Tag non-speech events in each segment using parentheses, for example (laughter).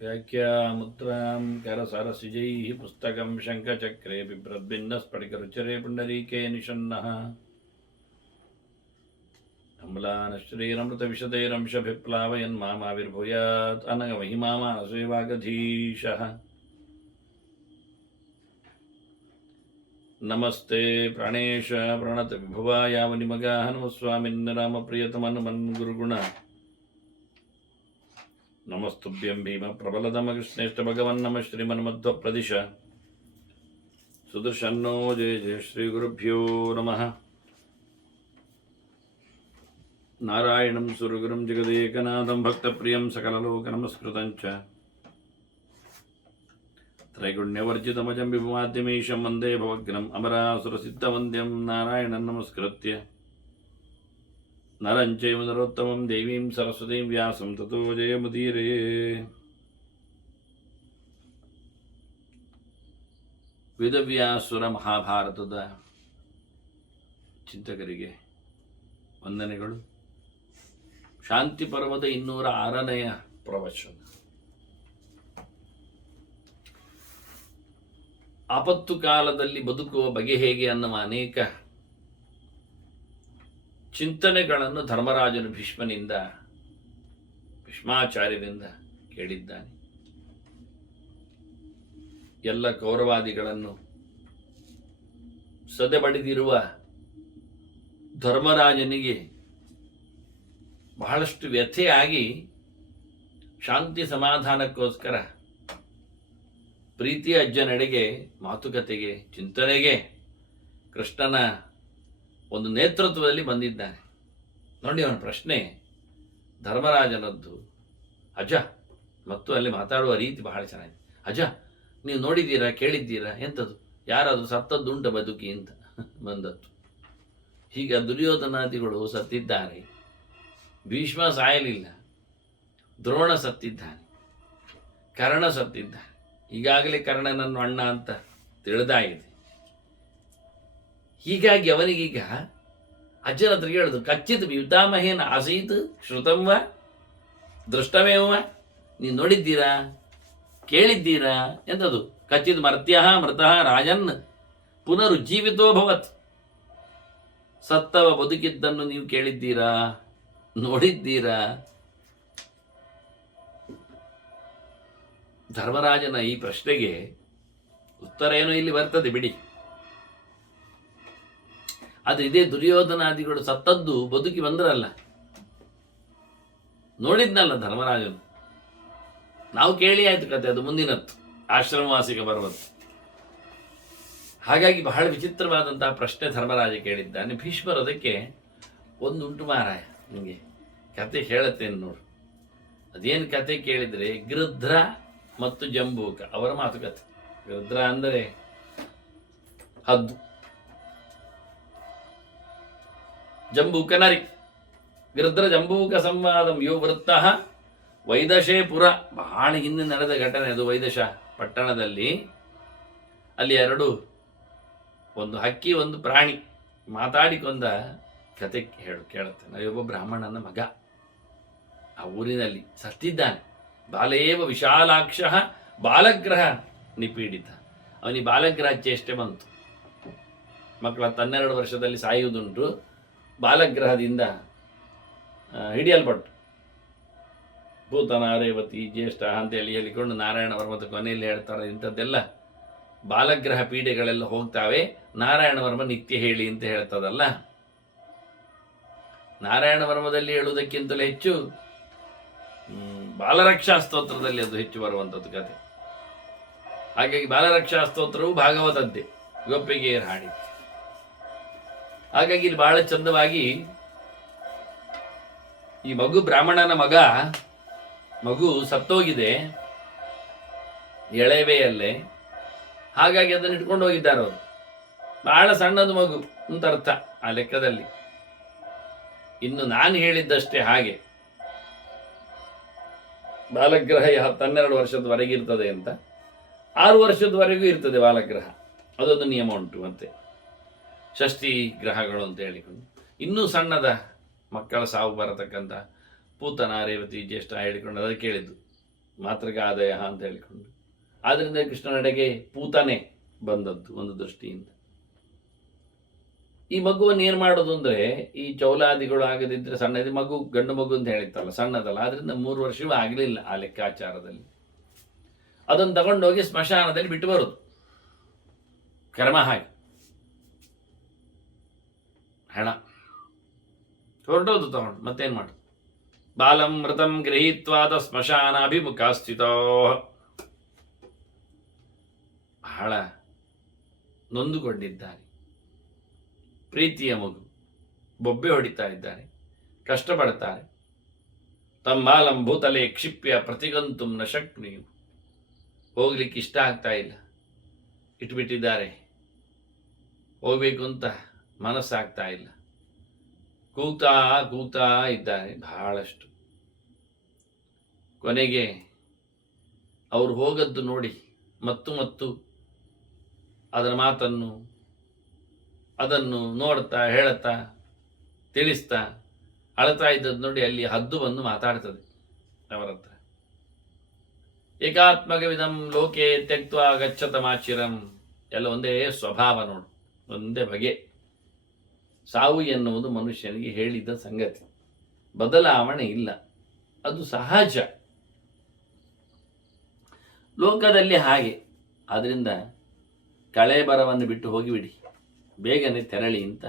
व्याख्यामुद्रां करसरसिजैः पुस्तकं शङ्खचक्रे बिभ्रद्भिन्नस्फटिकरुचरे पुण्डरीके निषन्नः अम्लानश्रीरमृतविशदैरंशभिप्लावयन् मामाविर्भूयात् ನಮಸ್ತೆ ಪ್ರಾಣೇಶ ಪ್ರಣತ ವಿಭುವ ಯಾವ ನಿಮಗ ಹನುಮಸ್ವಾಮಿನ್ನ ರಾಮ ಪ್ರಿಯತಮನು ಮನ್ ಗುರುಗುಣ ನಮಸ್ತುಭ್ಯಂ ಭೀಮ ಪ್ರಬಲದಮಕೃಷ್ಣೇಷ್ಠ ಭಗವನ್ ನಮ ಶ್ರೀಮನ್ಮಧ್ವ ಪ್ರದಿಶ ಸುದರ್ಶನ್ನೋ ಜಯ ಜಯ ಶ್ರೀ ಗುರುಭ್ಯೋ ನಮಃ నారాయణం సురగురం జగదేకనాథం భక్తప్రియం సకలలోక నమస్కృతం చ त्रैगुण्यवर्जितमजं विभुमाद्यमीशं वन्दे भवग्नम् अमरासुरसिद्धवन्द्यं नारायणं नमस्कृत्य नरं चैव नरोत्तमं देवीं सरस्वतीं व्यासं ततो जयमुदीरे ವೇದವ್ಯಾಸುರ ಮಹಾಭಾರತದ ಚಿಂತಕರಿಗೆ ವಂದನೆಗಳು ಶಾಂತಿ ಪರ್ವದ ಇನ್ನೂರ ಆರನೆಯ ಪ್ರವಚನ ಆಪತ್ತು ಕಾಲದಲ್ಲಿ ಬದುಕುವ ಬಗೆ ಹೇಗೆ ಅನ್ನುವ ಅನೇಕ ಚಿಂತನೆಗಳನ್ನು ಧರ್ಮರಾಜನು ಭೀಷ್ಮನಿಂದ, ಭೀಷ್ಮಾಚಾರ್ಯರಿಂದ ಕೇಳಿದ್ದಾನೆ. ಎಲ್ಲ ಕೌರವಾದಿಗಳನ್ನು ಸದೆಬಡಿದಿರುವ ಧರ್ಮರಾಜನಿಗೆ ಬಹಳಷ್ಟು ವ್ಯಥೆಯಾಗಿ ಶಾಂತಿ ಸಮಾಧಾನಕ್ಕೋಸ್ಕರ ಪ್ರೀತಿ ಅಜ್ಜನೆಡೆಗೆ, ಮಾತುಕತೆಗೆ, ಚಿಂತನೆಗೆ ಕೃಷ್ಣನ ಒಂದು ನೇತೃತ್ವದಲ್ಲಿ ಬಂದಿದ್ದಾನೆ. ನೋಡಿ ಅವನ ಪ್ರಶ್ನೆ, ಧರ್ಮರಾಜನದ್ದು ಅಜ? ಮತ್ತು ಅಲ್ಲಿ ಮಾತಾಡುವ ರೀತಿ ಬಹಳ ಚೆನ್ನಾಗಿದೆ. ಅಜ, ನೀವು ನೋಡಿದ್ದೀರಾ, ಕೇಳಿದ್ದೀರಾ? ಎಂಥದ್ದು? ಯಾರಾದರೂ ಸತ್ತದ್ದುಂಟ ಬದುಕಿ ಅಂತ ಬಂದದ್ದು. ಹೀಗೆ ದುರ್ಯೋಧನಾದಿಗಳು ಸತ್ತಿದ್ದಾರೆ. ಭೀಷ್ಮ ಸಾಯಲಿಲ್ಲ. ದ್ರೋಣ ಸತ್ತಿದ್ದಾನೆ. ಕರ್ಣ ಸತ್ತಿದ್ದಾನೆ. ಈಗಾಗಲೇ ಕರ್ಣನನ್ನು ಅಣ್ಣ ಅಂತ ತಿಳಿದಾಗಿದೆ ಹೀಗಾಗಿ ಅವನಿಗೀಗ ಅಜ್ಜನ ಹತ್ರ ಹೇಳಿದ್ರು ಕಚ್ಚಿತ್ ಪಿತಾಮಹೇನ ಆಸೀತ್ ಶ್ರುತಂವ ದೃಷ್ಟಮೇವ ನೀವು ನೋಡಿದ್ದೀರಾ? ಕೇಳಿದ್ದೀರಾ? ಎಂಥದ್ದು ಕಚ್ಚಿತ್ ಮರ್ತ್ಯ ಮೃತಃ ರಾಜನ್ ಪುನರುಜ್ಜೀವಿತೋಭವತ್ ಸತ್ತವ ಬದುಕಿದ್ದನ್ನು ನೀವು ಕೇಳಿದ್ದೀರಾ? ನೋಡಿದ್ದೀರಾ? ಧರ್ಮರಾಜನ ಈ ಪ್ರಶ್ನೆಗೆ ಉತ್ತರ ಏನೋ ಇಲ್ಲಿ ಬರ್ತದೆ, ಬಿಡಿ. ಆದ್ರೆ ಇದೇ ದುರ್ಯೋಧನಾದಿಗಳು ಸತ್ತದ್ದು ಬದುಕಿ ಬಂದರಲ್ಲ. ನೋಡಿದ್ನಲ್ಲ ಧರ್ಮರಾಜನು. ನಾವು ಕೇಳಿ ಆಯ್ತು ಕತೆ, ಅದು ಮುಂದಿನದ್ದು, ಆಶ್ರಮವಾಸಿಗೆ ಬರುವುದು ಹಾಗಾಗಿ ಬಹಳ ವಿಚಿತ್ರವಾದಂತಹ ಪ್ರಶ್ನೆ ಧರ್ಮರಾಜ ಕೇಳಿದ್ದಾನೆ. ಭೀಷ್ಮರು ಅದಕ್ಕೆ, ಒಂದುಂಟು ಮಾರಾಯ ನಿಮಗೆ ಕತೆ ಹೇಳುತ್ತೇನೆ ನೋಡು. ಅದೇನು ಕತೆ ಕೇಳಿದರೆ ಗೃಧ್ರ ಮತ್ತು ಜಂಬೂಕ, ಅವರ ಮಾತುಕತೆ. ರುದ್ರ ಅಂದರೆ ಹದ್ದು. ಜಂಬೂಕ ನರಿ. ರುದ್ರ ಜಂಬೂಕ ಸಂವಾದಂ ಯೋ ವೃತ್ತ ವೈದಶೇಪುರ ಬಹಳ ಹಿಂದೆ ನಡೆದ ಘಟನೆ ಅದು ವೈದಶ ಪಟ್ಟಣದಲ್ಲಿ. ಅಲ್ಲಿ ಎರಡು, ಒಂದು ಹಕ್ಕಿ, ಒಂದು ಪ್ರಾಣಿ ಮಾತಾಡಿಕೊಂಡ ಕತೆ ಹೇಳು ಕೇಳುತ್ತೆ. ನಾವೊಬ್ಬ ಬ್ರಾಹ್ಮಣನ ಮಗ. ಆ ಊರಿನಲ್ಲಿ ಸತ್ತಿದ್ದಾನೆ. ಬಾಲೇವ ವಿಶಾಲಾಕ್ಷ ಬಾಲಗ್ರಹ ನಿಪೀಡಿತ. ಅವನಿಗೆ ಬಾಲಗ್ರಹ ಚೇಷ್ಟೆ ಬಂತು. ಮಕ್ಕಳ ಹನ್ನೆರಡು ವರ್ಷದಲ್ಲಿ ಸಾಯುವುದುಂಟು. ಬಾಲಗ್ರಹದಿಂದ ಹಿಡಿಯಲ್ಪಟ್ಟು. ಭೂತನ ರೇವತಿ ಜ್ಯೇಷ್ಠ ಅಂತೇಳಿ ಹೇಳಿಕೊಂಡು ನಾರಾಯಣ ವರ್ಮದ ಕೊನೆಯಲ್ಲಿ ಹೇಳ್ತಾರೆ ಇಂಥದ್ದೆಲ್ಲ. ಬಾಲಗ್ರಹ ಪೀಡೆಗಳೆಲ್ಲ ಹೋಗ್ತಾವೆ. ನಾರಾಯಣ ವರ್ಮ ನಿತ್ಯ ಹೇಳಿ ಅಂತ ಹೇಳ್ತದಲ್ಲ. ನಾರಾಯಣ ವರ್ಮದಲ್ಲಿ ಹೇಳುವುದಕ್ಕಿಂತಲೂ ಹೆಚ್ಚು ಬಾಲರಕ್ಷಾ ಸ್ತೋತ್ರದಲ್ಲಿ ಅದು ಹೆಚ್ಚು ಬರುವಂಥದ್ದು ಕತೆ ಹಾಗಾಗಿ ಬಾಲರಕ್ಷಾ ಸ್ತೋತ್ರವು ಭಾಗವತದ್ದೇ ಗೋಪಿಗೆ ಹಾಡಿ ಹಾಗಾಗಿ ಇಲ್ಲಿ ಬಹಳ ಚಂದವಾಗಿ ಈ ಮಗು ಬ್ರಾಹ್ಮಣನ ಮಗ, ಮಗು ಸತ್ತೋಗಿದೆ ಎಳೆವೆಯಲ್ಲೇ ಹಾಗಾಗಿ ಅದನ್ನು ಇಟ್ಕೊಂಡು ಹೋಗಿದ್ದಾರೆ ಅವರು. ಬಹಳ ಸಣ್ಣದು ಮಗು ಅಂತ ಅರ್ಥ ಆ ಲೆಕ್ಕದಲ್ಲಿ. ಇನ್ನು ನಾನು ಹೇಳಿದ್ದಷ್ಟೇ ಹಾಗೆ. ಬಾಲಗ್ರಹ ಹನ್ನೆರಡು ವರ್ಷದವರೆಗೆ ಇರ್ತದೆ ಅಂತ. ಆರು ವರ್ಷದವರೆಗೂ ಇರ್ತದೆ ಬಾಲಗ್ರಹ. ಅದೊಂದು ನಿಯಮ ಉಂಟು ಮತ್ತೆ. ಷಷ್ಠಿ ಗ್ರಹಗಳು ಅಂತ ಹೇಳಿಕೊಂಡು. ಇನ್ನೂ ಸಣ್ಣದ ಮಕ್ಕಳ ಸಾವು ಬರತಕ್ಕಂಥ ಪೂತನ, ರೇವತಿ, ಜ್ಯೇಷ್ಠ ಹೇಳಿಕೊಂಡು ಅದಕ್ಕೆ ಕೇಳಿದ್ದು. ಮಾತೃಕ ಆದಾಯ ಅಂತ ಹೇಳಿಕೊಂಡು. ಆದ್ದರಿಂದ ಕೃಷ್ಣನಡೆಗೆ ಪೂತನೆ ಬಂದದ್ದು ಒಂದು ದೃಷ್ಟಿಯಿಂದ. ಈ ಮಗುವನ್ನು ಏನು ಮಾಡೋದು ಅಂದರೆ, ಈ ಚೌಲಾದಿಗಳು ಆಗದಿದ್ದರೆ ಸಣ್ಣದು ಮಗು, ಗಂಡು ಮಗು ಅಂತ ಹೇಳಿತ್ತಲ್ಲ, ಸಣ್ಣದಲ್ಲ, ಆದ್ರಿಂದ ಮೂರು ವರ್ಷವೂ ಆಗಲಿಲ್ಲ ಆ ಲೆಕ್ಕಾಚಾರದಲ್ಲಿ. ಅದನ್ನು ತಗೊಂಡೋಗಿ ಸ್ಮಶಾನದಲ್ಲಿ ಬಿಟ್ಟು ಬರೋದು. ಕರ್ಮ ಹಾಗೆ. ಹಣ. ಹೊರಟೋದು ತಗೊಂಡು, ಮತ್ತೇನು ಮಾಡು. ಬಾಲಂ ಮೃತಂ ಗೃಹೀತ್ವಾದ ಸ್ಮಶಾನ ಅಭಿಮುಖ ಸ್ಥಿತೋ. ಬಹಳ ನೊಂದುಕೊಂಡಿದ್ದಾನೆ ಪ್ರೀತಿಯ ಮಗು. ಬೊಬ್ಬೆ ಹೊಡಿತಾ ಇದ್ದಾನೆ. ಕಷ್ಟಪಡ್ತಾರೆ. ತಮ್ಮಾಲಂ ಭೂತಲೆ ಕ್ಷಿಪ್ಯ ಪ್ರತಿಗಂತು ನ ಶಕ್ನಿಯು. ಹೋಗ್ಲಿಕ್ಕೆ ಇಷ್ಟ ಆಗ್ತಾ ಇಲ್ಲ. ಇಟ್ಬಿಟ್ಟಿದ್ದಾರೆ. ಹೋಗ್ಬೇಕು ಅಂತ ಮನಸ್ಸಾಗ್ತಾ ಇಲ್ಲ. ಕೂತಾ ಕೂತಾ ಇದ್ದಾರೆ ಬಹಳಷ್ಟು. ಕೊನೆಗೆ ಅವರು ಹೋಗದ್ದು ನೋಡಿ ಮತ್ತು ಮತ್ತು ಅದರ ಮಾತನ್ನು ಅದನ್ನು ನೋಡ್ತಾ, ಹೇಳುತ್ತಾ, ತಿಳಿಸ್ತಾ, ಅಳತಾ ಇದ್ದದ್ದು ನೋಡಿ ಅಲ್ಲಿ ಹದ್ದು ಬಂದು ಮಾತಾಡ್ತದೆ ಅವರತ್ರ ಏಕಾತ್ಮಕ ವಿಧಂ ಲೋಕೆ ತ್ಯಕ್ತ ಗಚ್ಚತ ಮಾಚಿರಂ. ಎಲ್ಲ ಒಂದೇ ಸ್ವಭಾವ ನೋಡು, ಒಂದೇ ಬಗೆ. ಸಾವು ಎನ್ನುವುದು ಮನುಷ್ಯನಿಗೆ ಹೇಳಿದ ಸಂಗತಿ. ಬದಲಾವಣೆ ಇಲ್ಲ, ಅದು ಸಹಜ. ಲೋಕದಲ್ಲಿ ಹಾಗೆ ಅದರಿಂದ ಕಳೆ ಬರವನ್ನು ಬಿಟ್ಟು ಹೋಗಿಬಿಡಿ. ಬೇಗನೆ ತೆರಳಿ ಅಂತ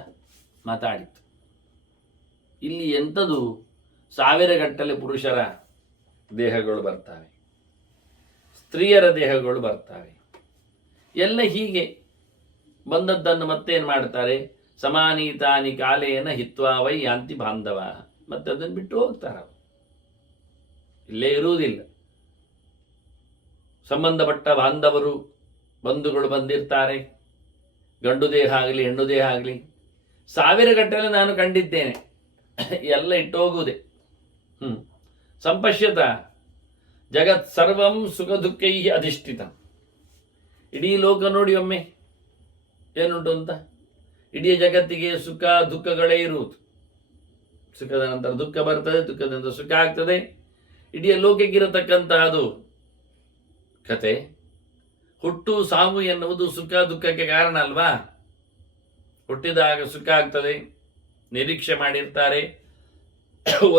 ಮಾತಾಡಿತು. ಇಲ್ಲಿ ಎಂಥದು ಸಾವಿರ ಗಟ್ಟಲೆ ಪುರುಷರ ದೇಹಗಳು ಬರ್ತವೆ. ಸ್ತ್ರೀಯರ ದೇಹಗಳು ಬರ್ತವೆ. ಎಲ್ಲ ಹೀಗೆ ಬಂದದ್ದನ್ನು ಮತ್ತೇನು ಮಾಡ್ತಾರೆ? ಸಮಾನೀತಾನಿ ಕಾಲೇನ ಹಿತ್ವಾ ವೈ ಯಾಂತಿ ಬಾಂಧವ ಮತ್ತೆ ಅದನ್ನು ಬಿಟ್ಟು ಹೋಗ್ತಾರೆ. ಇಲ್ಲೇ ಇರುವುದಿಲ್ಲ. ಸಂಬಂಧಪಟ್ಟ ಬಾಂಧವರು, ಬಂಧುಗಳು ಬಂದಿರ್ತಾರೆ. ಗಂಡು ದೇಹ ಆಗಲಿ, ಹೆಣ್ಣು ದೇಹ ಆಗಲಿ. ಸಾವಿರ ಗಟ್ಟಲೆ ನಾನು ಕಂಡಿದ್ದೇನೆ. ಎಲ್ಲ ಇಟ್ಟೋಗುವುದೇ. ಹ್ಞೂ ಸಂಪಶ್ಯತ. ಜಗತ್ ಸರ್ವಂ ಸುಖ ದುಃಖೈ ಅಧಿಷ್ಠಿತ. ಇಡೀ ಲೋಕ ನೋಡಿ ಒಮ್ಮೆ. ಏನುಂಟು ಅಂತ? ಇಡೀ ಜಗತ್ತಿಗೆ ಸುಖ, ದುಃಖಗಳೇ ಇರುವುದು. ಸುಖದ ನಂತರ ದುಃಖ ಬರ್ತದೆ ದುಃಖದ ನಂತರ ಸುಖ ಆಗ್ತದೆ. ಇಡೀ ಲೋಕಕ್ಕಿರತಕ್ಕಂತಹ ಅದು ಕತೆ. ಹುಟ್ಟು ಸಾವು ಎನ್ನುವುದು ಸುಖ ದುಃಖಕ್ಕೆ ಕಾರಣ ಅಲ್ವಾ? ಹುಟ್ಟಿದಾಗ ಸುಖ ಆಗ್ತದೆ, ನಿರೀಕ್ಷೆ ಮಾಡಿರ್ತಾರೆ,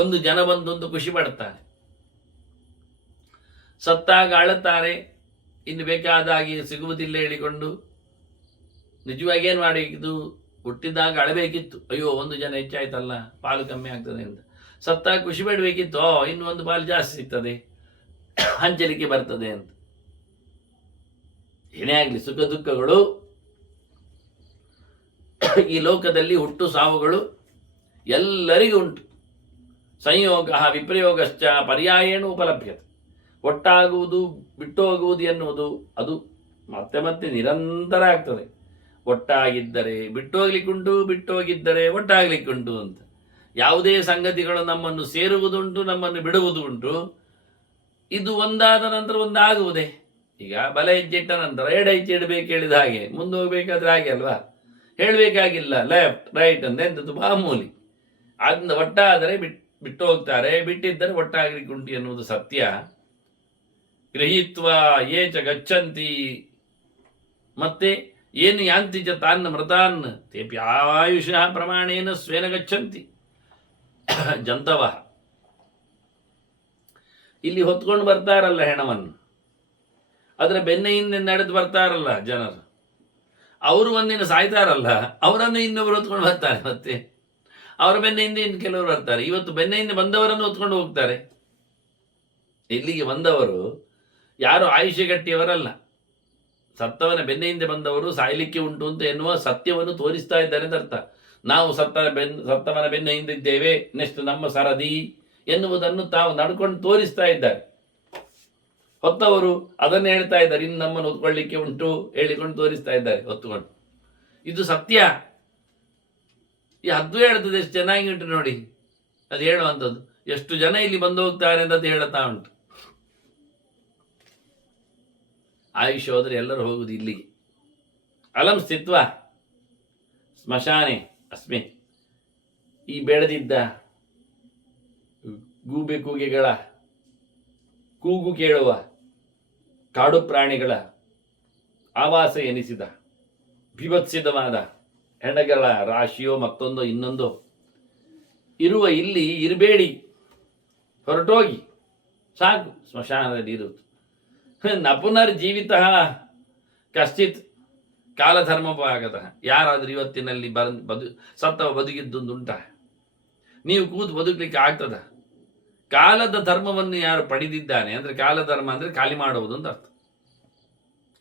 ಒಂದು ಜನ ಬಂದೊಂದು ಖುಷಿ ಪಡ್ತಾರೆ. ಸತ್ತಾಗ ಅಳುತ್ತಾರೆ, ಇನ್ನು ಬೇಕಾದ ಹಾಗೆ ಸಿಗುವುದಿಲ್ಲ ಹೇಳಿಕೊಂಡು, ನಿಜವಾಗಿ ಏನು ಮಾಡಬೇಕಿತ್ತು ಹುಟ್ಟಿದಾಗ ಅಳಬೇಕಿತ್ತು. ಅಯ್ಯೋ, ಒಂದು ಜನ ಹೆಚ್ಚಾಯ್ತಲ್ಲ, ಪಾಲು ಕಮ್ಮಿ ಆಗ್ತದೆ ಅಂತ. ಸತ್ತಾಗ ಖುಷಿ ಪಡಬೇಕಿತ್ತು ಇನ್ನು ಒಂದು ಪಾಲು ಜಾಸ್ತಿ ಸಿಗ್ತದೆ ಹಂಚಲಿಕ್ಕೆ ಬರ್ತದೆ ಅಂತ. ಏನೇ ಆಗಲಿ ಸುಖ ದುಃಖಗಳು, ಈ ಲೋಕದಲ್ಲಿ ಹುಟ್ಟು ಸಾವುಗಳು ಎಲ್ಲರಿಗೂ ಉಂಟು. ಸಂಯೋಗ ವಿಪ್ರಯೋಗಶ್ಚ ಪರ್ಯಾಯೇಣ ಉಪಲಭ್ಯತೆ. ಒಟ್ಟಾಗುವುದು ಬಿಟ್ಟು ಹೋಗುವುದು ಎನ್ನುವುದು ಅದು ಮತ್ತೆ ಮತ್ತೆ ನಿರಂತರ ಆಗ್ತದೆ. ಒಟ್ಟಾಗಿದ್ದರೆ ಬಿಟ್ಟು ಹೋಗ್ಲಿಕ್ಕುಂಟು ಬಿಟ್ಟು ಹೋಗಿದ್ದರೆ ಒಟ್ಟಾಗ್ಲಿಕ್ಕುಂಟು ಅಂತ. ಯಾವುದೇ ಸಂಗತಿಗಳು ನಮ್ಮನ್ನು ಸೇರುವುದುಂಟು, ನಮ್ಮನ್ನು ಬಿಡುವುದು ಉಂಟು ಇದು ಒಂದಾದ ನಂತರ ಒಂದಾಗುವುದೇ? ಈಗ ಬಲ ಹೆಜ್ಜೆ ಇಟ್ಟ ನಂತರ ಎಡ ಹೆಜ್ಜೆ ಇಡಬೇಕು ಹೇಳಿದ ಹಾಗೆ, ಮುಂದೆ ಹೋಗ್ಬೇಕಾದ್ರೆ ಹಾಗೆ ಅಲ್ವಾ? ಹೇಳಬೇಕಾಗಿಲ್ಲ ಲೆಫ್ಟ್ ರೈಟ್ ಅಂತ ಎಂಥದ್ದು ಮಾಮೂಲಿ ಅದನ್ನ ಒಟ್ಟಾದರೆ ಬಿಟ್, ಬಿಟ್ಟು ಹೋಗ್ತಾರೆ, ಬಿಟ್ಟಿದ್ದರೆ ಒಟ್ಟಾಗಲಿ ಕುಂಟಿ ಎನ್ನುವುದು ಸತ್ಯ. ಗೃಹೀತ್ವ ಏಚ ಗಚ್ಚಂತಿ. ಮತ್ತೆ ಏನು ಯಾಂತಿ ಚ ತಾನ್ನ ಮೃತಾನ್? ತೇಪಿ ಆಯುಷ ಪ್ರಮಾಣೇನ ಸ್ವೇನ ಗಚ್ಚಂತಿ. ಜಂತವ. ಇಲ್ಲಿ ಹೊತ್ಕೊಂಡು ಬರ್ತಾರಲ್ಲ ಹೆಣವನ್ನು. ಅದರ ಬೆನ್ನ ಹಿಂದೆ ನಡೆದು ಬರ್ತಾರಲ್ಲ ಜನರು. ಅವರು ಒಂದಿನ ಸಾಯ್ತಾರಲ್ಲ, ಅವರನ್ನು ಇನ್ನೊಬ್ರು ಹೊತ್ಕೊಂಡು ಬರ್ತಾರೆ ಮತ್ತೆ. ಅವರ ಬೆನ್ನ ಹಿಂದೆ ಇನ್ನು ಕೆಲವರು ಬರ್ತಾರೆ. ಇವತ್ತು ಬೆನ್ನ ಹಿಂದೆ ಬಂದವರನ್ನು ಹೊತ್ಕೊಂಡು ಹೋಗ್ತಾರೆ. ಇಲ್ಲಿಗೆ ಬಂದವರು ಯಾರು ಆಯುಷ್ಯ ಕಟ್ಟಿಯವರಲ್ಲ. ಸತ್ತವನ ಬೆನ್ನ ಹಿಂದೆ ಬಂದವರು ಸಾಯ್ಲಿಕ್ಕೆ ಉಂಟು ಅಂತ ಎನ್ನುವ ಸತ್ಯವನ್ನು ತೋರಿಸ್ತಾ ಇದ್ದಾರೆ ಅಂತ ಅರ್ಥ. ನಾವು ಸತ್ತ ಬೆನ್, ಸತ್ತವನ ಬೆನ್ನ ಹಿಂದಿದ್ದೇವೆ ನೆಕ್ಸ್ಟ್ ನಮ್ಮ ಸರದಿ ಎನ್ನುವುದನ್ನು ತಾವು ನಡ್ಕೊಂಡು ತೋರಿಸ್ತಾ ಇದ್ದಾರೆ. ಹೊತ್ತವರು ಅದನ್ನು ಹೇಳ್ತಾ ಇದ್ದಾರೆ, ಇನ್ನು ನಮ್ಮನ್ನು ಹೊತ್ಕೊಳ್ಳಿಕ್ಕೆ ಉಂಟು ಹೇಳಿಕೊಂಡು ತೋರಿಸ್ತಾ ಇದ್ದಾರೆ ಹೊತ್ತುಕೊಂಡು ಇದು ಸತ್ಯ. ಈ ಹದ್ದು ಹೇಳ್ತದೆ ಎಷ್ಟು ಚೆನ್ನಾಗಿ ಉಂಟು ನೋಡಿ. ಅದು ಹೇಳುವಂಥದ್ದು. ಎಷ್ಟು ಜನ ಇಲ್ಲಿ ಬಂದು ಹೋಗ್ತಾರೆ ಅಂತ ಹೇಳುತ್ತಾ ಹೇಳ್ತಾ ಉಂಟು. ಆಯುಷ್ಯ ಹೋದರೆ ಎಲ್ಲರೂ ಹೋಗುದು ಇಲ್ಲಿಗೆ. ಅಲಂ ಸ್ಥಿತ್ವ. ಸ್ಮಶಾನೆ ಅಸ್ಮಿ. ಈ ಬೆಳೆದಿದ್ದ ಗೂಬೆ ಕೂಗೆಗಳ ಕೂಗು ಕೇಳುವ ಕಾಡು ಪ್ರಾಣಿಗಳ ಆವಾಸ ಎನಿಸಿದ ಬಿಭತ್ಸಿತವಾದ ಹೆಣಗಳ ರಾಶಿಯೋ ಮತ್ತೊಂದು ಇನ್ನೊಂದು. ಇರುವ ಇಲ್ಲಿ ಇರಬೇಡಿ, ಹೊರಟೋಗಿ, ಸಾಕು ಸ್ಮಶಾನದಲ್ಲಿ ಇರುವುದು. ನ ಪುನರ್ಜೀವಿತ ಕಶ್ಚಿತ್ ಕಾಲಧರ್ಮವಾಗದ, ಯಾರಾದರೂ ಇವತ್ತಿನಲ್ಲಿ ಬರ, ಬದು, ಸತ್ತವ ಬದುಕಿದ್ದುಂಟ? ನೀವು ಕೂತು ಬದುಕಲಿಕ್ಕೆ ಆಗ್ತದ? ಕಾಲದ ಧರ್ಮವನ್ನು ಯಾರು ಪಡೆದಿದ್ದಾನೆ? ಅಂದರೆ ಕಾಲಧರ್ಮ ಅಂದರೆ ಖಾಲಿ ಮಾಡುವುದು ಅಂತ ಅರ್ಥ.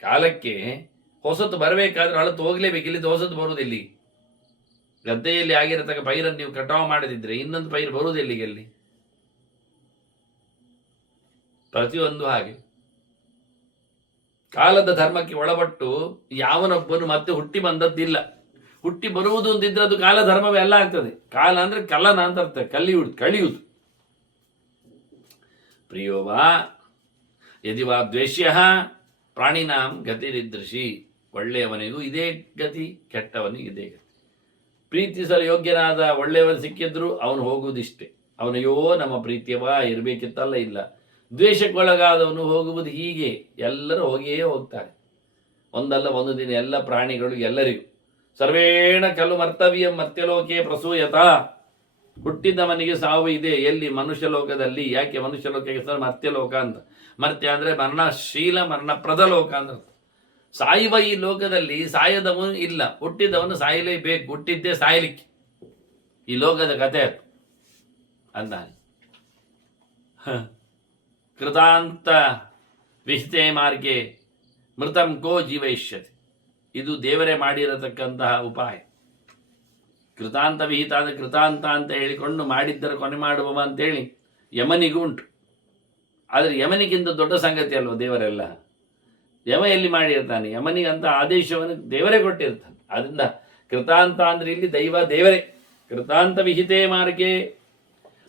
ಕಾಲಕ್ಕೆ ಹೊಸತು ಬರಬೇಕಾದ್ರೆ ಅಳತು ಹೋಗ್ಲೇಬೇಕು. ಇಲ್ಲಿದ್ದು ಹೊಸತು ಬರುವುದಿಲ್ಲಿ ಗದ್ದೆಯಲ್ಲಿ ಆಗಿರತಕ್ಕ ಪೈರನ್ನು ನೀವು ಕಟಾವು ಮಾಡದಿದ್ರೆ ಇನ್ನೊಂದು ಪೈರು ಬರುವುದು ಇಲ್ಲಿ ಪ್ರತಿಯೊಂದು ಹಾಗೆ. ಕಾಲದ ಧರ್ಮಕ್ಕೆ ಒಳಪಟ್ಟು ಯಾವನೊಬ್ಬನು ಮತ್ತೆ ಹುಟ್ಟಿ ಬಂದದ್ದಿಲ್ಲ. ಹುಟ್ಟಿ ಬರುವುದು ಅಂತಿದ್ರೆ ಅದು ಕಾಲ ಧರ್ಮವೇ ಅಲ್ಲ ಆಗ್ತದೆ. ಕಾಲ ಅಂದ್ರೆ ಕಲನ ಅಂತ ಅರ್ಥ. ಕಲಿಯುವುದು, ಕಳಿಯುವುದು. ಪ್ರಿಯೋ ವಾ, ಯದಿ ವಾ ದ್ವೇಷ್ಯ, ಪ್ರಾಣಿನಾಂ ಗತಿರಿದೃಶಿ ಒಳ್ಳೆಯವನಿಗೂ ಇದೇ ಗತಿ, ಕೆಟ್ಟವನಿಗೆ ಇದೇ ಗತಿ. ಪ್ರೀತಿಸಲು ಯೋಗ್ಯನಾದ ಒಳ್ಳೆಯವನು ಸಿಕ್ಕಿದ್ರು ಅವನು ಹೋಗುವುದಿಷ್ಟೇ. ಅವನಯ್ಯೋ ನಮ್ಮ ಪ್ರೀತಿಯವ ಇರಬೇಕಿತ್ತಲ್ಲ ಇಲ್ಲ. ದ್ವೇಷಕ್ಕೊಳಗಾದವನು ಹೋಗುವುದು ಹೀಗೆ. ಎಲ್ಲರೂ ಹೋಗಿಯೇ ಹೋಗ್ತಾರೆ. ಒಂದಲ್ಲ ಒಂದು ದಿನ ಎಲ್ಲ ಪ್ರಾಣಿಗಳು ಎಲ್ಲರಿಗೂ. ಸರ್ವೇಣ ಕಲು ಮರ್ತವ್ಯ ಮರ್ತ್ಯಲೋಕೆ ಪ್ರಸೂಯತ. ಹುಟ್ಟಿದವನಿಗೆ ಸಾವು ಇದೆ, ಎಲ್ಲಿ ಮನುಷ್ಯ ಲೋಕದಲ್ಲಿ? ಯಾಕೆ ಮನುಷ್ಯ ಲೋಕಕ್ಕೆ ಮರ್ತ್ಯ ಲೋಕ ಅಂತ? ಮರ್ತ್ಯ ಅಂದ್ರೆ ಮರಣಶೀಲ ಮರಣಪ್ರದ ಲೋಕ ಅರ್ಥ. ಸಾಯುವ ಈ ಲೋಕದಲ್ಲಿ ಸಾಯದವನು ಇಲ್ಲ. ಹುಟ್ಟಿದವನು ಸಾಯಲೇಬೇಕು. ಹುಟ್ಟಿದ್ದೇ ಸಾಯಲಿಕ್ಕೆ. ಈ ಲೋಕದ ಕಥೆ ಅದು. ಅಂದಾನೆ. ಹ. ಕೃತಾಂತ ವಿಹಿತೆ ಮಾರ್ಗೆ ಮೃತಂ ಕೋ ಜೀವಯಿಷ್ಯತೆ ಇದು ದೇವರೇ ಮಾಡಿರತಕ್ಕಂತಹ ಉಪಾಯ. ಕೃತಾಂತ ವಿಹಿತ ಅಂದರೆ ಕೃತಾಂತ ಅಂತ ಹೇಳಿಕೊಂಡು ಮಾಡಿದ್ದರೆ ಕೊನೆ ಮಾಡುವವ ಅಂತೇಳಿ ಯಮನಿಗೂ ಉಂಟು. ಆದರೆ ಯಮನಿಗಿಂತ ದೊಡ್ಡ ಸಂಗತಿ ಅಲ್ವ ದೇವರೆಲ್ಲ? ಯಮ ಎಲ್ಲಿ ಮಾಡಿರ್ತಾನೆ? ಯಮನಿಗಂತ ಆದೇಶವನ್ನು ದೇವರೇ ಕೊಟ್ಟಿರ್ತಾನೆ. ಅದರಿಂದ ಕೃತಾಂತ ಅಂದರೆ ಇಲ್ಲಿ ದೈವ ದೇವರೇ. ಕೃತಾಂತ ವಿಹಿತೇ ಮಾರ್ಗೆ.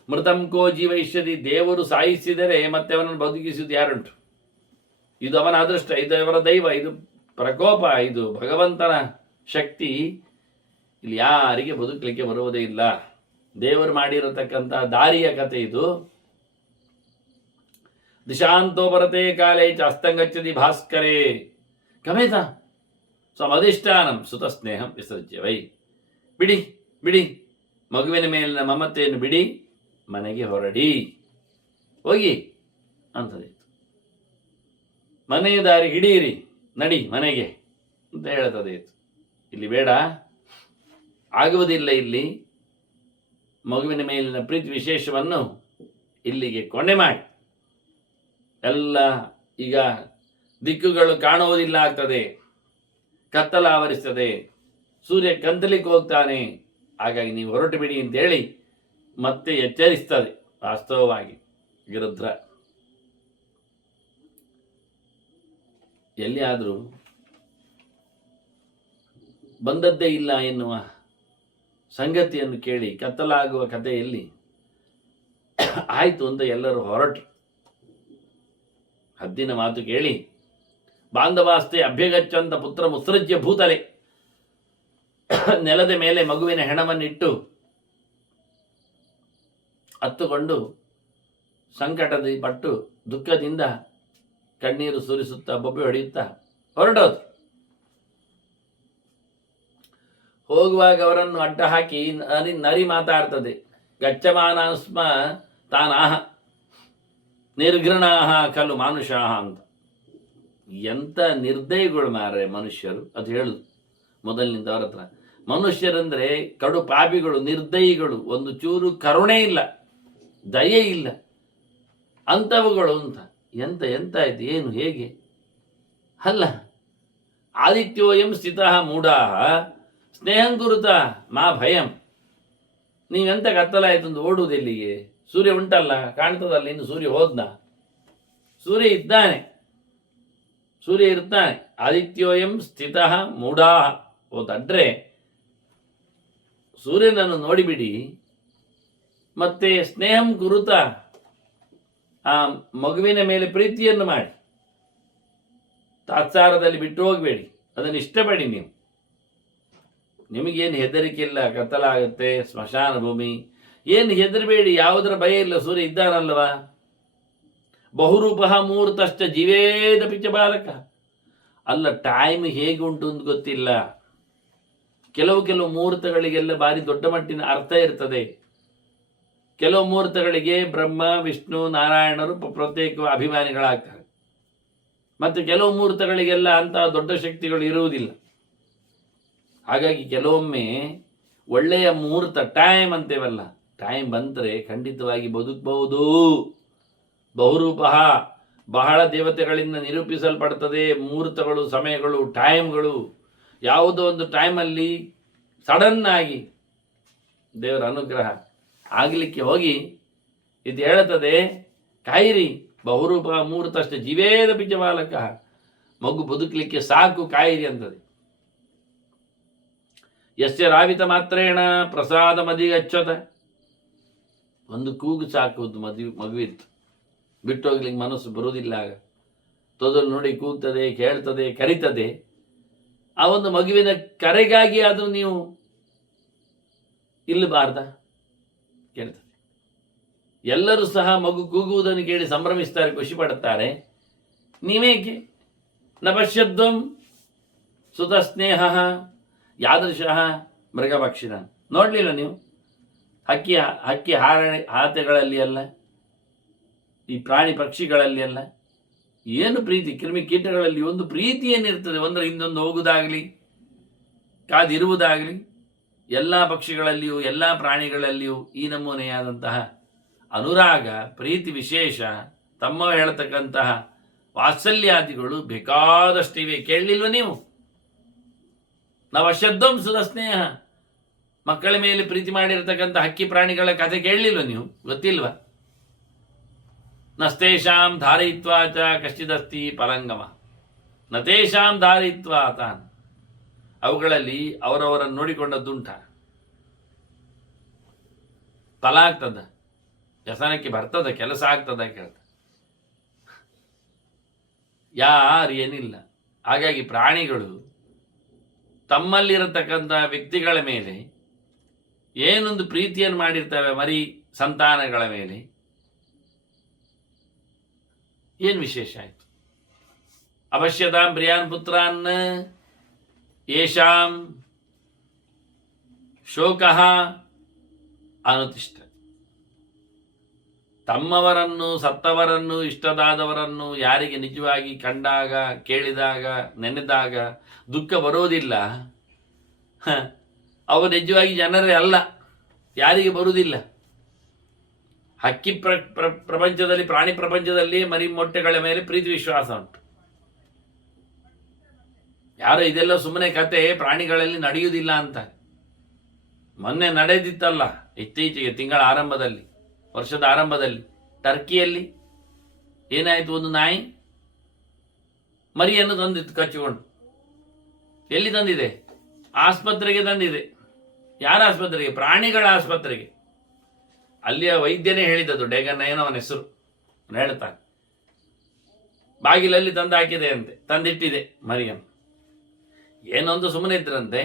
ಮೃತಂ ಕೋ ಜೀವೈಷ್ಯದಿ ದೇವರು ಸಾಯಿಸಿದರೆ ಮತ್ತೆ ಅವನನ್ನು ಬದುಕಿಸುವುದು ಯಾರುಂಟು? ಇದು ಅವನ ಅದೃಷ್ಟ, ಇದು ಅವರ ದೈವ, ಇದು ಪ್ರಕೋಪ, ಇದು ಭಗವಂತನ ಶಕ್ತಿ. ಇಲ್ಲಿ ಯಾರಿಗೆ ಬದುಕಲಿಕ್ಕೆ ಬರುವುದೇ ಇಲ್ಲ. ದೇವರು ಮಾಡಿರತಕ್ಕಂತಹ ದಾರಿಯ ಕಥೆ ಇದು. ದಿಶಾಂತೋ ಬರತೆ ಕಾಲೇ ಚ ಅಸ್ತಂಗಚ್ಚತಿ ಭಾಸ್ಕರೇ. ಕಮೇತ ಸಮಧಿಷ್ಠಾನಂ ಸುತ ಸ್ನೇಹಂ ವಿಸರ್ಜ್ಯ ವೈ ಬಿಡಿ ಬಿಡಿ, ಮಗುವಿನ ಮೇಲಿನ ಮಮತೆಯನ್ನು ಬಿಡಿ, ಮನೆಗೆ ಹೊರಡಿ. ಹೋಗಿ ಅಂತದೆ ಮನೆಯ ದಾರಿ ಹಿಡಿಯಿರಿ, ನಡಿ ಮನೆಗೆ, ಅಂತ ಹೇಳತದೇ ಇಲ್ಲಿ ಬೇಡ. ಆಗುವುದಿಲ್ಲ ಇಲ್ಲಿ. ಮಗುವಿನ ಮೇಲಿನ ಪ್ರೀತಿ ವಿಶೇಷವನ್ನು ಇಲ್ಲಿಗೆ ಕೊನೆ ಮಾಡಿ. ಎಲ್ಲ ಈಗ ದಿಕ್ಕುಗಳು ಕಾಣುವುದಿಲ್ಲ ಆಗ್ತದೆ. ಕತ್ತಲ ಆವರಿಸ್ತದೆ. ಸೂರ್ಯ ಕಂದಲಿಕ್ಕೆ ಹೋಗ್ತಾನೆ. ಹಾಗಾಗಿ ನೀವು ಹೊರಟು ಬಿಡಿ ಅಂತೇಳಿ ಮತ್ತೆ ಎಚ್ಚರಿಸ್ತದೆ ವಾಸ್ತವವಾಗಿ ವಿರುದ್ಧ ಎಲ್ಲಿಯಾದರೂ ಬಂದದ್ದೇ ಇಲ್ಲ ಎನ್ನುವ ಸಂಗತಿಯನ್ನು ಕೇಳಿ ಕತ್ತಲಾಗುವ ಕಥೆಯಲ್ಲಿ ಆಯಿತು ಅಂತ ಎಲ್ಲರೂ ಹೊರಟು ಹದ್ದಿನ ಮಾತು ಕೇಳಿ, ಬಾಂಧವಾಸ್ತೆ ಅಭ್ಯಗಚ್ಚಂತ ಪುತ್ರ ಮುತ್ಸೃಜ್ಯ ಭೂತಲೆ. ನೆಲದ ಮೇಲೆ ಮಗುವಿನ ಹೆಣವನ್ನಿಟ್ಟು ಹತ್ತುಕೊಂಡು ಸಂಕಟದ ಪಟ್ಟು ದುಃಖದಿಂದ ಕಣ್ಣೀರು ಸುರಿಸುತ್ತಾ ಬೊಬ್ಬೆ ಹೊಡೆಯುತ್ತಾ ಹೊರಡೋದು ಹೋಗುವಾಗ ಅವರನ್ನು ಅಡ್ಡ ಹಾಕಿ ನರಿ ನರಿ ಮಾತಾಡ್ತದೆ. ಗಚ್ಚಮಾನಸ್ಮ ತಾನಾಹ, ನಿರ್ಘೃಣಾಹ ಕಲು ಮಾನುಷಾಹ ಅಂತ. ಎಂಥ ನಿರ್ದಯಗಳು ಮಾರೆ ಮನುಷ್ಯರು, ಅದು ಹೇಳುದು ಮೊದಲಿನಿಂದ ಅವರ ಹತ್ರ. ಮನುಷ್ಯರಂದ್ರೆ ಕಡು ಪಾಪಿಗಳು, ನಿರ್ದಯಿಗಳು, ಒಂದು ಚೂರು ಕರುಣೆ ಇಲ್ಲ, ದಯೆ ಇಲ್ಲ ಅಂಥವುಗಳು ಅಂತ. ಎಂತ ಎಂತ ಆಯ್ತು ಏನು, ಹೇಗೆ? ಅಲ್ಲ, ಆದಿತ್ಯೋಯಂ ಸ್ಥಿತಃ ಮೂಢಾಹ ಸ್ನೇಹಂ ಗುರುತ ಮಾ ಭಯಂ. ನೀವೆಂತ ಕತ್ತಲಾಯ್ತು ಅಂತ ಓಡುವುದು ಎಲ್ಲಿಗೆ? ಸೂರ್ಯ ಉಂಟಲ್ಲ, ಕಾಣ್ತದಲ್ಲ ಇನ್ನು ಸೂರ್ಯ ಹೋದ್ನ? ಸೂರ್ಯ ಇದ್ದಾನೆ. ಸೂರ್ಯ ಇರ್ತಾನೆ ಆದಿತ್ಯೋಯಂ ಸ್ಥಿತಃ ಮೂಢಾ. ಹೋದಡ್ರೆ ಸೂರ್ಯನನ್ನು ನೋಡಿಬಿಡಿ. ಮತ್ತೆ ಸ್ನೇಹಂ ಗುರುತ ಆ ಮಗುವಿನ ಮೇಲೆ ಪ್ರೀತಿಯನ್ನು ಮಾಡಿ. ತಾತ್ಸಾರದಲ್ಲಿ ಬಿಟ್ಟು ಹೋಗಬೇಡಿ. ಅದನ್ನು ಇಷ್ಟಪಡಿ ನೀವು. ನಿಮಗೇನು ಹೆದರಿಕೆ ಇಲ್ಲ ಕತ್ತಲಾಗುತ್ತೆ ಸ್ಮಶಾನ ಭೂಮಿ. ಏನು ಹೆದರಬೇಡಿ, ಯಾವುದರ ಭಯ ಇಲ್ಲ, ಸೂರ್ಯ ಇದ್ದಾನಲ್ವಾ ಬಹುರೂಪ ಮೂರ್ತಶ್ಚ ಜೀವೇದ ಪಿಚ್ಚ ಬಾಲಕ. ಅಲ್ಲ ಟೈಮ್ ಹೇಗೆ ಉಂಟು ಅಂತ ಗೊತ್ತಿಲ್ಲ. ಕೆಲವು ಕೆಲವು ಮುಹೂರ್ತಗಳಿಗೆಲ್ಲ ಭಾರಿ ದೊಡ್ಡ ಮಟ್ಟಿನ ಅರ್ಥ ಇರ್ತದೆ. ಕೆಲವು ಮುಹೂರ್ತಗಳಿಗೆ ಬ್ರಹ್ಮ, ವಿಷ್ಣು, ನಾರಾಯಣರು ಪ್ರ- ಪ್ರತ್ಯೇಕ ಅಭಿಮಾನಿಗಳಾಗ್ತಾರೆ. ಮತ್ತು ಕೆಲವು ಮುಹೂರ್ತಗಳಿಗೆಲ್ಲ ಅಂತಹ ದೊಡ್ಡ ಶಕ್ತಿಗಳು ಇರುವುದಿಲ್ಲ. ಹಾಗಾಗಿ ಕೆಲವೊಮ್ಮೆ ಒಳ್ಳೆಯ ಮುಹೂರ್ತ ಟೈಮ್ ಅಂತೇವಲ್ಲ ಟೈಮ್ ಬಂದರೆ ಖಂಡಿತವಾಗಿ ಬದುಕಬಹುದು. ಬಹುರೂಪ ಬಹಳ ದೇವತೆಗಳಿಂದ ನಿರೂಪಿಸಲ್ಪಡ್ತದೆ ಮುಹೂರ್ತಗಳು, ಸಮಯಗಳು ಟೈಮ್ಗಳು ಯಾವುದೋ ಒಂದು ಟೈಮಲ್ಲಿ ಸಡನ್ನಾಗಿ ದೇವರ ಅನುಗ್ರಹ ಆಗಲಿಕ್ಕೆ ಹೋಗಿ, ಇದು ಹೇಳುತ್ತದೆ, ಕಾಯಿರಿ, ಬಹುರೂಪ ಮುಹೂರ್ತಷ್ಟೇ, ಜೀವೇದ ಬೀಜ ಬಾಲಕ ಮಗು ಬದುಕಲಿಕ್ಕೆ ಸಾಕು ಕಾಯಿರಿ ಅಂತದೆ. ಯಸ್ಯ ರಾವಿತ ಮಾತ್ರೇಣ ಪ್ರಸಾದ ಮದಿಗಚ್ಚತ ಒಂದು ಕೂಗು ಸಾಕೋದು ಮದುವೆ ಮಗುವಿತ್ತು ಬಿಟ್ಟು ಹೋಗ್ಲಿಕ್ಕೆ ಮನಸ್ಸು ಬರುವುದಿಲ್ಲ ಆಗ. ತೊದಲು ನೋಡಿ ಕೂಗ್ತದೆ, ಕೇಳ್ತದೆ, ಕರಿತದೆ. ಆ ಒಂದು ಮಗುವಿನ ಕರೆಗಾಗಿ ಆದರೂ ನೀವು ಇಲ್ಲಬಾರ್ದ? ಕೇಳ್ತದೆ. ಎಲ್ಲರೂ ಸಹ ಮಗು ಕೂಗುವುದನ್ನು ಕೇಳಿ ಸಂಭ್ರಮಿಸ್ತಾರೆ, ಖುಷಿ ಪಡುತ್ತಾರೆ. ನೀವೇಕೆ? ನ ಪಶ್ಯದ್ವಂ ಸುತ ಸ್ನೇಹ ಯಾದೃಶಃ ಮೃಗಪಕ್ಷಿನ. ನೋಡಲಿಲ್ಲ ನೀವು? ಹಕ್ಕಿ ಹಕ್ಕಿ ಹಾರ, ಹಾತೆಗಳಲ್ಲಿ ಅಲ್ಲ? ಈ ಪ್ರಾಣಿ ಪಕ್ಷಿಗಳಲ್ಲಿ ಅಲ್ಲ? ಏನು ಪ್ರೀತಿ? ಕ್ರಿಮಿ ಕೀಟಗಳಲ್ಲಿ ಒಂದು ಪ್ರೀತಿ ಏನಿರ್ತದೆ? ಒಂದರ ಹಿಂದೊಂದು ಹೋಗುವುದಾಗಲಿ ಕಾದಿರುವುದಾಗಲಿ, ಎಲ್ಲ ಪಕ್ಷಿಗಳಲ್ಲಿಯೂ, ಎಲ್ಲ ಪ್ರಾಣಿಗಳಲ್ಲಿಯೂ ಈ ನಮೂನೆಯಾದಂತಹ ಅನುರಾಗ, ಪ್ರೀತಿ ವಿಶೇಷ, ತಮ್ಮ ಹೇಳತಕ್ಕಂತಹ ವಾತ್ಸಲ್ಯಾದಿಗಳು ಬೇಕಾದಷ್ಟಿವೆ. ಕೇಳಲಿಲ್ವ ನೀವು? ನಾವು ಅಶಬ್ದಂಸದ ಸ್ನೇಹ. ಮಕ್ಕಳ ಮೇಲೆ ಪ್ರೀತಿ ಮಾಡಿರ್ತಕ್ಕಂಥ ಹಕ್ಕಿ ಪ್ರಾಣಿಗಳ ಕಥೆ ಕೇಳಲಿಲ್ವ ನೀವು? ಗೊತ್ತಿಲ್ವಾ? ನಸ್ತೇಷಾಂ ಧಾರಯಿತ್ವಾಚ ಕಶ್ಚಿದಸ್ತಿ ಪರಂಗಮ. ನತೇಷಾಂ ಧಾರಯಿತ್ವಾ ತಾನ್. ಅವುಗಳಲ್ಲಿ ಅವರವರನ್ನು ನೋಡಿಕೊಂಡದ್ದುಂಟ ಫಲ ಆಗ್ತದ ವ್ಯಸನಕ್ಕೆ ಬರ್ತದ? ಕೆಲಸ ಆಗ್ತದ ಕೇಳ್ತ. ಯಾರು ಏನಿಲ್ಲ. ಹಾಗಾಗಿ ಪ್ರಾಣಿಗಳು ತಮ್ಮಲ್ಲಿರತಕ್ಕಂಥ ವ್ಯಕ್ತಿಗಳ ಮೇಲೆ, ಏನೊಂದು ಪ್ರೀತಿಯನ್ನು ಮಾಡಿರ್ತವೆ ಮರಿ ಸಂತಾನಗಳ ಮೇಲೆ, ಏನು ವಿಶೇಷ ಆಯಿತು? ಅವಶ್ಯತಾಂ ಪ್ರಿಯಾನ್ ಪುತ್ರಾನ್ ಯಶಾಂ ಶೋಕ ಅನುತಿಷ್ಠ ತಮ್ಮವರನ್ನು, ಸತ್ತವರನ್ನು, ಇಷ್ಟದಾದವರನ್ನು ಯಾರಿಗೆ ನಿಜವಾಗಿ ಕಂಡಾಗ, ಕೇಳಿದಾಗ, ನೆನೆದಾಗ ದುಃಖ ಬರೋದಿಲ್ಲ. ಅವು ನಿಜವಾಗಿ ಜನರೇ ಅಲ್ಲ. ಯಾರಿಗೆ ಬರುವುದಿಲ್ಲ. ಹಕ್ಕಿ ಪ್ರ- ಪ್ರಪಂಚದಲ್ಲಿ, ಪ್ರಾಣಿ ಪ್ರಪಂಚದಲ್ಲಿ ಮರಿ ಮೊಟ್ಟೆಗಳ ಮೇಲೆ ಪ್ರೀತಿ ವಿಶ್ವಾಸ ಉಂಟು. ಯಾರು ಇದೆಲ್ಲ ಸುಮ್ಮನೆ ಕತೆ, ಪ್ರಾಣಿಗಳಲ್ಲಿ ನಡೆಯುವುದಿಲ್ಲ ಅಂತ. ಮೊನ್ನೆ ನಡೆದಿತ್ತಲ್ಲ, ಇತ್ತೀಚೆಗೆ, ತಿಂಗಳ ಆರಂಭದಲ್ಲಿ, ವರ್ಷದ ಆರಂಭದಲ್ಲಿ, ಟರ್ಕಿಯಲ್ಲಿ. ಏನಾಯಿತು ಒಂದು ನಾಯಿ? ಮರಿಯನ್ನು ತಂದಿತ್ತು ಕಚ್ಚಿಕೊಂಡು. ಎಲ್ಲಿ ತಂದಿದೆ? ಆಸ್ಪತ್ರೆಗೆ ತಂದಿದೆ. ಯಾರ ಆಸ್ಪತ್ರೆಗೆ? ಪ್ರಾಣಿಗಳ ಆಸ್ಪತ್ರೆಗೆ. ಅಲ್ಲಿಯ ವೈದ್ಯನೇ ಹೇಳಿದದ್ದು ಡೇಗನ್ನ ಏನೋ ಅವನ ಹೆಸರು. ಹೇಳ್ತಾನೆ, ಬಾಗಿಲಲ್ಲಿ ತಂದು ಹಾಕಿದೆ ಅಂತೆ, ತಂದಿಟ್ಟಿದೆ ಮರಿಯನ್ನು ಏನೊಂದು ಸುಮ್ಮನೆ ಇದ್ರಂತೆ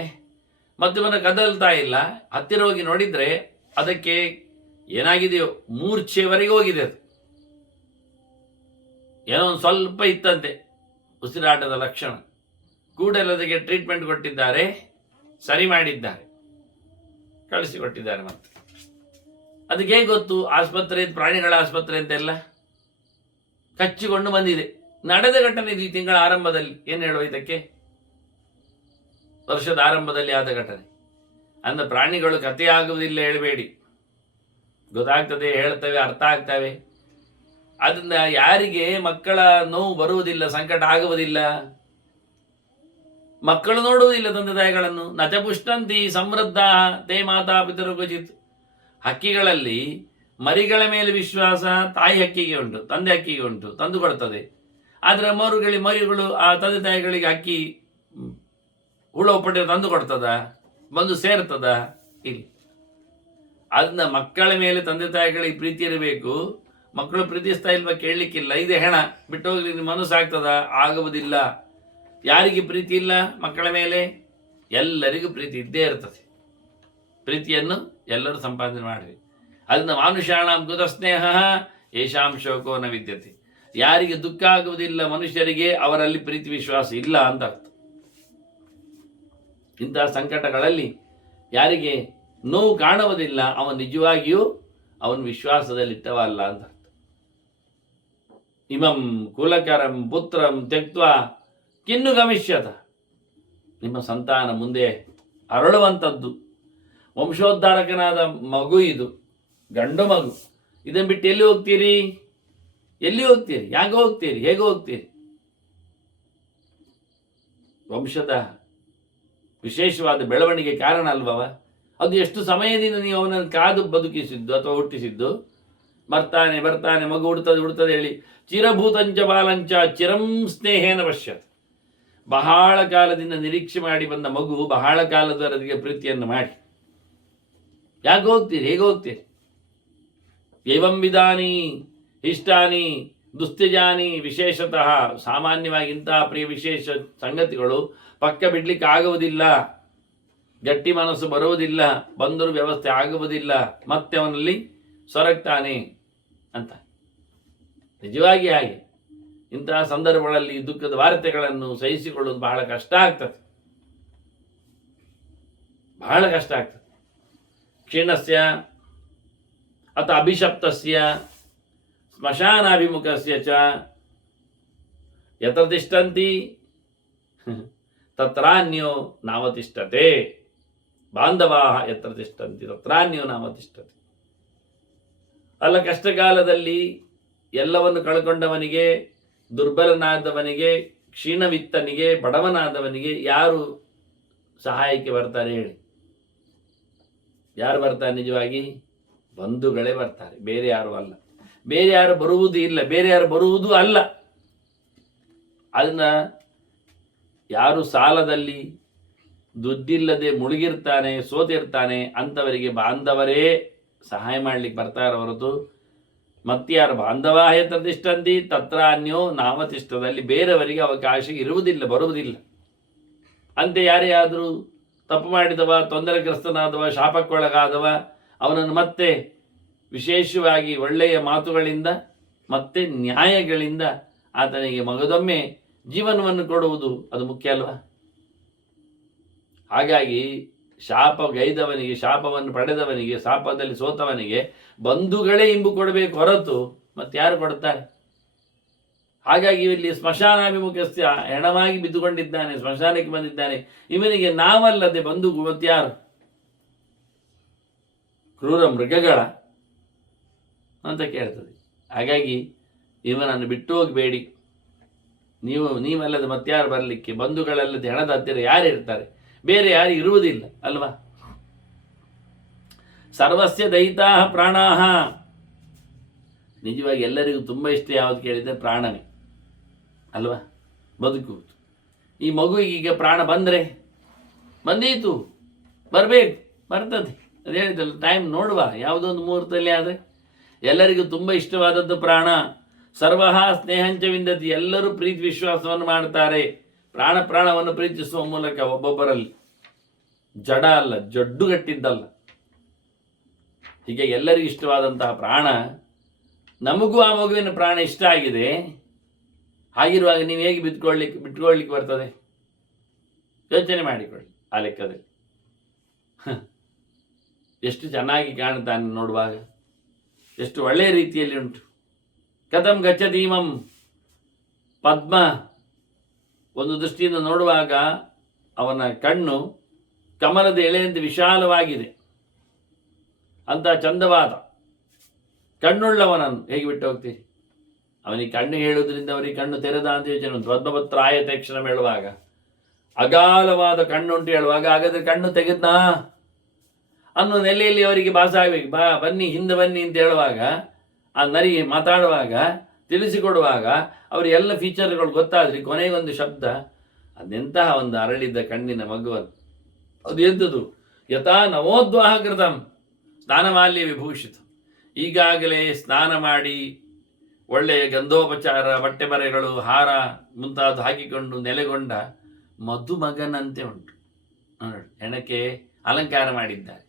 ಮತ್ತೆ ಮನೆ ಕದಲ್ತಾ ಇಲ್ಲ, ಹತ್ತಿರ ಹೋಗಿ ನೋಡಿದ್ರೆ ಅದಕ್ಕೆ ಏನಾಗಿದೆಯೋ, ಮೂರ್ಛೆವರೆಗೆ ಹೋಗಿದೆ ಅದು. ಏನೋ ಒಂದು ಸ್ವಲ್ಪ ಇತ್ತಂತೆ, ಉಸಿರಾಟದ ಲಕ್ಷಣ. ಕೂಡಲೇ ಅದಕ್ಕೆ ಟ್ರೀಟ್ಮೆಂಟ್ ಕೊಟ್ಟಿದ್ದಾರೆ, ಸರಿ ಮಾಡಿದ್ದಾರೆ. ಕಳಿಸಿಕೊಟ್ಟಿದ್ದಾರೆ ಮತ್ತೆ. ಅದಕ್ಕೆ ಗೊತ್ತು? ಆಸ್ಪತ್ರೆ, ಪ್ರಾಣಿಗಳ ಆಸ್ಪತ್ರೆ ಅಂತೆಲ್ಲ? ಕಚ್ಚಿಕೊಂಡು ಬಂದಿದೆ. ನಡೆದ ಘಟನೆ ಇದು ಈ ತಿಂಗಳ ಆರಂಭದಲ್ಲಿ. ಏನು ಹೇಳುವ ಇದಕ್ಕೆ? ವರ್ಷದ ಆರಂಭದಲ್ಲಿ ಆದ ಘಟನೆ. ಅಂದ ಪ್ರಾಣಿಗಳು ಕಥೆ ಆಗುವುದಿಲ್ಲ ಹೇಳಬೇಡಿ. ಗೊತ್ತಾಗ್ತದೆ, ಹೇಳ್ತವೆ, ಅರ್ಥ ಆಗ್ತವೆ. ಅದನ್ನ ಯಾರಿಗೆ ಮಕ್ಕಳ ನೋವು ಬರುವುದಿಲ್ಲ, ಸಂಕಟ ಆಗುವುದಿಲ್ಲ ಮಕ್ಕಳು ನೋಡುವುದಿಲ್ಲ ತಂದೆ ತಾಯಿಗಳನ್ನು ನಚಪುಷ್ಟಂತಿ ಸಮೃದ್ಧ, ತೇ ಮಾತಾ ಪಿತರು ಕುಚಿತ್ ಹಕ್ಕಿಗಳಲ್ಲಿ ಮರಿಗಳ ಮೇಲೆ ವಿಶ್ವಾಸ, ತಾಯಿ ಹಕ್ಕಿಗೆ ಉಂಟು, ತಂದೆ ಹಕ್ಕಿಗೆ ಉಂಟು, ತಂದು ಕೊಡ್ತದೆ. ಆದರೆ ಮರುಗಳಿ ಮರಿಗಳು, ಆ ತಂದೆ ತಾಯಿಗಳಿಗೆ ಹಕ್ಕಿ ಹುಳ ಉಪ್ಪಟ್ಟೆ ತಂದು ಕೊಡ್ತದ? ಬಂದು ಸೇರ್ತದ? ಇಲ್ಲಿ. ಅದನ್ನ ಮಕ್ಕಳ ಮೇಲೆ ತಂದೆ ತಾಯಿಗಳಿಗೆ ಪ್ರೀತಿ ಇರಬೇಕು. ಮಕ್ಕಳು ಪ್ರೀತಿಸ್ತಾ ಇಲ್ವಾ ಕೇಳಲಿಕ್ಕಿಲ್ಲ. ಇದೆ ಹೆಣ ಬಿಟ್ಟು ಹೋಗ್ಲಿ ಮನಸ್ಸಾಗ್ತದ ಆಗುವುದಿಲ್ಲ. ಯಾರಿಗೆ ಪ್ರೀತಿ ಇಲ್ಲ ಮಕ್ಕಳ ಮೇಲೆ? ಎಲ್ಲರಿಗೂ ಪ್ರೀತಿ ಇದ್ದೇ ಇರ್ತದೆ. ಪ್ರೀತಿಯನ್ನು ಎಲ್ಲರೂ ಸಂಪಾದನೆ ಮಾಡಿರಿ. ಅದನ್ನು ಮನುಷ್ಯಾಣ ಕುತ ಸ್ನೇಹ ಯಶಾಂ ಶೋಕೋ ನ ವಿದ್ಯತೆ. ಯಾರಿಗೆ ದುಃಖ ಆಗುವುದಿಲ್ಲ ಮನುಷ್ಯರಿಗೆ, ಅವರಲ್ಲಿ ಪ್ರೀತಿ ವಿಶ್ವಾಸ ಇಲ್ಲ ಅಂತ ಅರ್ಥ. ಇಂತಹ ಸಂಕಟಗಳಲ್ಲಿ ಯಾರಿಗೆ ನೋವು ಕಾಣುವುದಿಲ್ಲ, ಅವನು ನಿಜವಾಗಿಯೂ ಅವನು ವಿಶ್ವಾಸದಲ್ಲಿಟ್ಟವ ಅಲ್ಲ ಅಂತ ಅರ್ಥ. ಇಮಂ ಕುಲಕರಂ ಪುತ್ರಂ ತ್ಯಕ್ವ ಕಿನ್ನು ಗಮಿಷ್ಯತ. ನಿಮ್ಮ ಸಂತಾನ ಮುಂದೆ ಅರಳುವಂಥದ್ದು. ವಂಶೋದ್ಧಾರಕನಾದ ಮಗು ಇದು, ಗಂಡು ಮಗು. ಇದನ್ನು ಬಿಟ್ಟು ಎಲ್ಲಿ ಹೋಗ್ತೀರಿ? ಎಲ್ಲಿ ಹೋಗ್ತೀರಿ? ಯಾಕೆ ಹೋಗ್ತೀರಿ? ಹೇಗೆ ಹೋಗ್ತೀರಿ? ವಂಶದ ವಿಶೇಷವಾದ ಬೆಳವಣಿಗೆ ಕಾರಣ ಅಲ್ವವ? ಅದು ಎಷ್ಟು ಸಮಯದಿಂದ ನೀವು ಅವನನ್ನು ಕಾದು ಬದುಕಿಸಿದ್ದು ಅಥವಾ ಹುಟ್ಟಿಸಿದ್ದು? ಬರ್ತಾನೆ ಬರ್ತಾನೆ, ಮಗು ಹುಡ್ತದೆ ಹುಡ್ತದೆ ಹೇಳಿ. ಚಿರಭೂತಂಚ ಬಾಲಂಚ ಚಿರಂ ಸ್ನೇಹೇನ ಪಶ್ಯತ್. ಬಹಳ ಕಾಲದಿಂದ ನಿರೀಕ್ಷೆ ಮಾಡಿ ಬಂದ ಮಗು ಬಹಳ ಕಾಲದವರೆಗೆ ಪ್ರೀತಿಯನ್ನು ಮಾಡಿ. ಯಾಕೆ ಹೋಗ್ತೀರಿ? ಹೇಗೆ ಹೋಗ್ತೀರಿ? ಏವಂ ವಿಧಾನಿ, ಇಷ್ಟಾನಿ ದುಸ್ತಿಜಾನಿ ವಿಶೇಷತಃ ಸಾಮಾನ್ಯವಾಗಿ ಇಂತಹ ಪ್ರಿಯ ವಿಶೇಷ ಸಂಗತಿಗಳು ಪಕ್ಕ ಬಿಡ್ಲಿಕ್ಕೆ ಆಗುವುದಿಲ್ಲ. ಗಟ್ಟಿ ಮನಸ್ಸು ಬರುವುದಿಲ್ಲ, ಬಂದರೂ ವ್ಯವಸ್ಥೆ ಆಗುವುದಿಲ್ಲ, ಮತ್ತೆ ಅವನಲ್ಲಿ ಸೊರಗ್ತಾನೆ ಅಂತ. ನಿಜವಾಗಿ ಹಾಗೆ. ಇಂತಹ ಸಂದರ್ಭಗಳಲ್ಲಿ ದುಃಖದ ವಾರ್ತೆಗಳನ್ನು ಸಹಿಸಿಕೊಳ್ಳುವುದು ಬಹಳ ಕಷ್ಟ ಆಗ್ತದೆ. ಬಹಳ ಕಷ್ಟ ಆಗ್ತದೆ. ಕ್ಷೀಣಸ್ಯ ಅಥ ಅಭಿಶಪ್ತಸ್ಯ, ಸ್ಮಶಾನಾಭಿಮುಖಸ್ಯ ಚ ಯತ್ರ ತಿಷ್ಟಂತಿ ತತ್ರಾನ್ಯೋ ನಾವತಿಷ್ಠತೆ ಬಾಂಧವಾ ಯತ್ರ ತಿಷ್ಟಂತಿ ತತ್ರಾನ್ಯೋ ನಾವತಿಷ್ಠತೆ ಅಲ್ಲ ಕಷ್ಟಕಾಲದಲ್ಲಿ ಎಲ್ಲವನ್ನು ಕಳ್ಕೊಂಡವನಿಗೆ ದುರ್ಬಲನಾದವನಿಗೆ, ಕ್ಷೀಣವಿತ್ತನಿಗೆ, ಬಡವನಾದವನಿಗೆ ಯಾರು ಸಹಾಯಕ್ಕೆ ಬರ್ತಾರೆ ಹೇಳಿ? ಯಾರು ಬರ್ತಾರೆ ನಿಜವಾಗಿ? ಬಂಧುಗಳೇ ಬರ್ತಾರೆ. ಬೇರೆ ಯಾರು ಅಲ್ಲ. ಬೇರೆ ಯಾರು ಬರುವುದು ಇಲ್ಲ. ಬೇರೆ ಯಾರು ಬರುವುದೂ ಅಲ್ಲ. ಅದನ್ನ ಯಾರು ಸಾಲದಲ್ಲಿ ದುಡ್ಡಿಲ್ಲದೆ ಮುಳುಗಿರ್ತಾನೆ, ಸೋತಿರ್ತಾನೆ ಅಂಥವರಿಗೆ ಬಾಂಧವರೇ ಸಹಾಯ ಮಾಡ್ಲಿಕ್ಕೆ ಬರ್ತಾರೆ ಹೊರತು ಮತ್ಯಾರು ಬಾಂಧವಾಯ ತಿಷ್ಟಂತಿ, ತತ್ರ ಅನ್ಯೋ ನಾಮತಿಷ್ಠದಲ್ಲಿ ಬೇರೆಯವರಿಗೆ ಅವಕಾಶ ಇರುವುದಿಲ್ಲ, ಬರುವುದಿಲ್ಲ. ಅಂತೆ ಯಾರೇ ಆದರೂ ತಪ್ಪು ಮಾಡಿದವ, ತೊಂದರೆಗ್ರಸ್ತನಾದವ, ಶಾಪಕ್ಕೊಳಗಾದವ, ಅವನನ್ನು ಮತ್ತೆ ವಿಶೇಷವಾಗಿ ಒಳ್ಳೆಯ ಮಾತುಗಳಿಂದ, ಮತ್ತೆ ನ್ಯಾಯಗಳಿಂದ ಆತನಿಗೆ ಮಗದೊಮ್ಮೆ ಜೀವನವನ್ನು ಕೊಡುವುದು ಅದು ಮುಖ್ಯ ಅಲ್ವಾ? ಹಾಗಾಗಿ ಶಾಪ ಗೈದವನಿಗೆ ಶಾಪವನ್ನು ಪಡೆದವನಿಗೆ, ಶಾಪದಲ್ಲಿ ಸೋತವನಿಗೆ ಬಂಧುಗಳೇ ಇಂಬು ಕೊಡಬೇಕು ಹೊರತು ಮತ್ತೆ ಯಾರು ಕೊಡ್ತಾರೆ ಹಾಗಾಗಿ ಇಲ್ಲಿ ಸ್ಮಶಾನಾಭಿಮುಖಸ್ಥ ಹೆಣವಾಗಿ ಬಿದ್ದುಕೊಂಡಿದ್ದಾನೆ, ಸ್ಮಶಾನಕ್ಕೆ ಬಂದಿದ್ದಾನೆ. ಇವನಿಗೆ ನಾವಲ್ಲದೆ ಬಂಧು ಮತ್ತಾರು ಕ್ರೂರ ಮೃಗಗಳ ಅಂತ ಕೇಳ್ತದೆ. ಹಾಗಾಗಿ ಇವನನ್ನು ಬಿಟ್ಟು ಹೋಗಬೇಡಿ. ನೀವು, ನೀವಲ್ಲದೆ ಮತ್ತಾರು ಬರಲಿಕ್ಕೆ, ಬಂಧುಗಳಲ್ಲದೆ ಹೆಣದ ಹತ್ತಿರ ಯಾರು ಇರ್ತಾರೆ ಬೇರೆ ಯಾರು ಇರುವುದಿಲ್ಲ, ಅಲ್ವಾ? ಸರ್ವಸ್ಯ ದೈತಾ ಪ್ರಾಣಾಹ ನಿಜವಾಗಿ ಎಲ್ಲರಿಗೂ ತುಂಬ ಇಷ್ಟ ಯಾವುದು ಕೇಳಿದರೆ ಪ್ರಾಣನೇ, ಅಲ್ವಾ? ಬದುಕುವುದು. ಈ ಮಗುವಿಗೆ ಈಗ ಪ್ರಾಣ ಬಂದರೆ ಬಂದೀತು, ಬರಬೇಕು, ಬರ್ತದೆ. ಅದು ಹೇಳಿದಲ್ಲ ಟೈಮ್ ನೋಡುವ, ಯಾವುದೊಂದು ಮುಹೂರ್ತದಲ್ಲಿ ಆದರೆ. ಎಲ್ಲರಿಗೂ ತುಂಬ ಇಷ್ಟವಾದದ್ದು ಪ್ರಾಣ. ಸರ್ವಹ ಸ್ನೇಹಂಚ ವಿಂದತಿ, ಎಲ್ಲರೂ ಪ್ರೀತಿ ವಿಶ್ವಾಸವನ್ನು ಮಾಡ್ತಾರೆ. ಪ್ರಾಣ ಪ್ರಾಣವನ್ನು ಪ್ರೀತಿಸುವ ಮೂಲಕ ಒಬ್ಬೊಬ್ಬರಲ್ಲಿ ಜಡ ಅಲ್ಲ, ಜಡ್ಡುಗಟ್ಟಿದ್ದಲ್ಲ. ಹೀಗೆ ಎಲ್ಲರಿಗೂ ಇಷ್ಟವಾದಂತಹ ಪ್ರಾಣ, ನಮಗೂ ಆ ಮಗುವಿನ ಪ್ರಾಣ ಇಷ್ಟ ಆಗಿದೆ. ಹಾಗಿರುವಾಗ ನೀವು ಹೇಗೆ ಬಿತ್ಕೊಳ್ಳಿಕ್ಕೆ ಬಿಟ್ಕೊಳ್ಳಿಕ್ಕೆ ಬರ್ತದೆ? ಯೋಚನೆ ಮಾಡಿಕೊಳ್ಳಿ ಆ ಲೆಕ್ಕದಲ್ಲಿ. (laughs) ಎಷ್ಟು ಚೆನ್ನಾಗಿ ಕಾಣುತ್ತಾನೆ ನೋಡುವಾಗ. ಎಷ್ಟು ಒಳ್ಳೆಯ ರೀತಿಯಲ್ಲಿ ಉಂಟು. ಕಥಂ ಗಚ್ಚತೀಮಂ ಪದ್ಮ ಒಂದು ದೃಷ್ಟಿಯಿಂದ ನೋಡುವಾಗ ಅವನ ಕಣ್ಣು ಕಮಲದ ಎಳೆಯಂತೆ ವಿಶಾಲವಾಗಿದೆ. ಅಂತ ಚಂದವಾದ ಕಣ್ಣುಳ್ಳವನನ್ನು ಹೇಗೆ ಬಿಟ್ಟು ಹೋಗ್ತೀರಿ ಅವನಿಗೆ ಕಣ್ಣು ಹೇಳುವುದರಿಂದ ಅವರಿಗೆ ಕಣ್ಣು ತೆರೆದ ಅಂತ ಯೋಚನೆ ಉಂಟು. ಪದ್ಮಪತ್ರ ತಕ್ಷಣ ಕ್ಷಣ ಹೇಳುವಾಗ. ಅಗಾಲವಾದ ಕಣ್ಣುಂಟು ಹೇಳುವಾಗ, ಹಾಗಾದರೆ ಕಣ್ಣು ತೆಗೆದ್ನಾ? ಅನ್ನೋ ನೆಲೆಯಲ್ಲಿ ಅವರಿಗೆ ಭಾಸ ಆಗ್ಬೇಕು ಬಾ, ಬನ್ನಿ, ಹಿಂದೆ ಬನ್ನಿ ಅಂತ ಹೇಳುವಾಗ, ಆ ನರಿ ಮಾತಾಡುವಾಗ ತಿಳಿಸಿಕೊಡುವಾಗ ಅವರ ಎಲ್ಲ ಫೀಚರ್ಗಳು ಗೊತ್ತಾದ್ರಿ ಕೊನೆಗೊಂದು ಶಬ್ದ, ಅದೆಂತಹ ಒಂದು ಅರಳಿದ್ದ ಕಣ್ಣಿನ ಮಗುವದು ಅದು ಎದ್ದುದು ಯಥಾ ನವೋದ್ವಾಹ ಕೃತಂ ಸ್ನಾನಮಾಲ್ಯ ವಿಭೂಷಿತ. ಈಗಾಗಲೇ ಸ್ನಾನ ಮಾಡಿ ಒಳ್ಳೆಯ ಗಂಧೋಪಚಾರ ಬಟ್ಟೆ ಬರೆಗಳು ಹಾರ ಮುಂತಾದ ಹಾಕಿಕೊಂಡು ನೆಲೆಗೊಂಡ ಮಧುಮಗನಂತೆ ಉಂಟು. ಹೆಣಕ್ಕೆ ಅಲಂಕಾರ ಮಾಡಿದ್ದಾರೆ.